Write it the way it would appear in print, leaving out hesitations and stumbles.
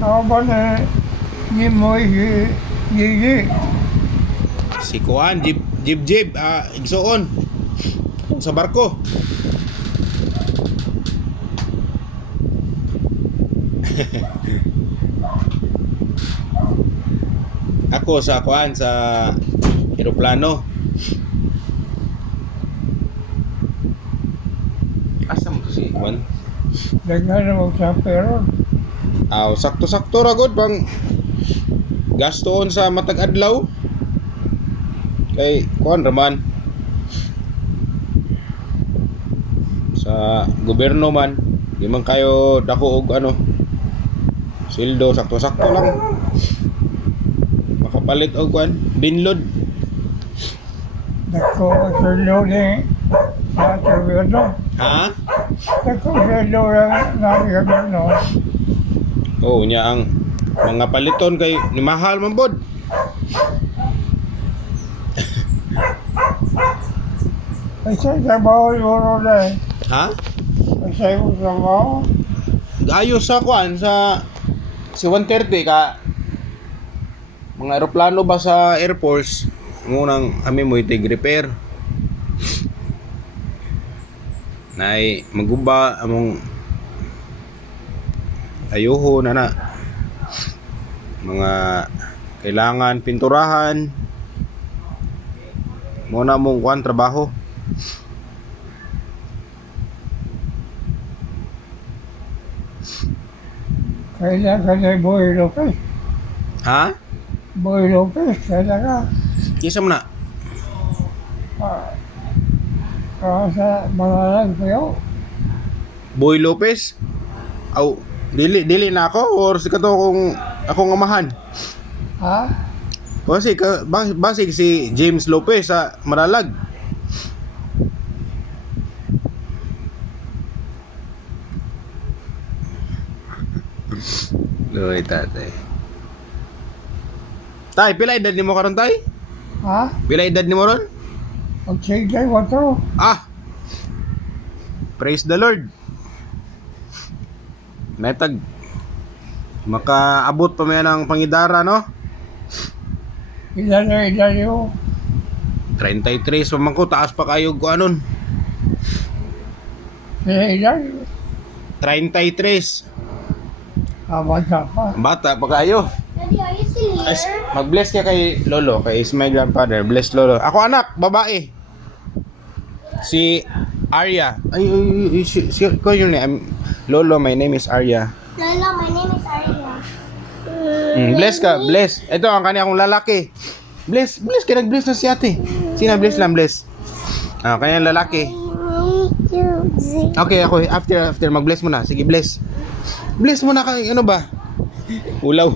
Ako ba na hindi mo hindi. Si Kuan, Jib, igsoon. Sa barko. Ako sa Kuan, sa eroplano. Asa mo to si Kuan? Daghan na mo sa pero. Sakto-sakto ra gud pang gastoon sa matag adlaw. Kay Kuan raman. Sa gobyerno man, di man kayo dako og sweldo, sakto-sakto lang. Makapalit og Kuan, binlod. Dako sa lodi sa gobyerno. Ha? Dako sa lodi na gobyerno. Oh, nya ang mga paliton kay ni mahal man bod. Isa sa bawal mo na. Ha? Isa mo sa bawal. Ayos sa Kuan sa si 130 ka mga eroplano ba sa Air Force ngunang kami mo itig repair. Nay maguba among ayuho na mga kailangan pinturahan mo na mong Kuan trabaho. Kailan ka na Boy Lopez. Ha? Boy Lopez, kailan ka. Kisa mo na? Sa malalag pa yun. Boy Lopez? Aw, dili na ako or si kato akong amahan. Ha? Kasi basig si James Lopez sa Maralag. Loy tatay. Tay, pila edad ni mo karon tay? Ha? Pila edad ni mo ron? Magsigay mo to. Praise the Lord. Metag makaabot pa may ng pangidara no? Ilan na ilan yun. 33 pa man ko, taas pa kayo ko anon. Ilan? 33. Bata pa. Bata pa kayo. Daddy, are you still here? Mag-bless ka kay Lolo, kay is my grandfather. Bless Lolo. Ako anak, babae. Si Arya. Call your name. Lolo, my name is Arya. Lola, my name is Arya. Bless ka, bless. Ito ang kanya kong lalaki. Bless, kaya nag-bless na si ate. Sina bless lang, bless. Kanya lalaki. Okay, ako after mag-bless mo na. Sige, bless. Bless mo na kay ano ba? Ulaw.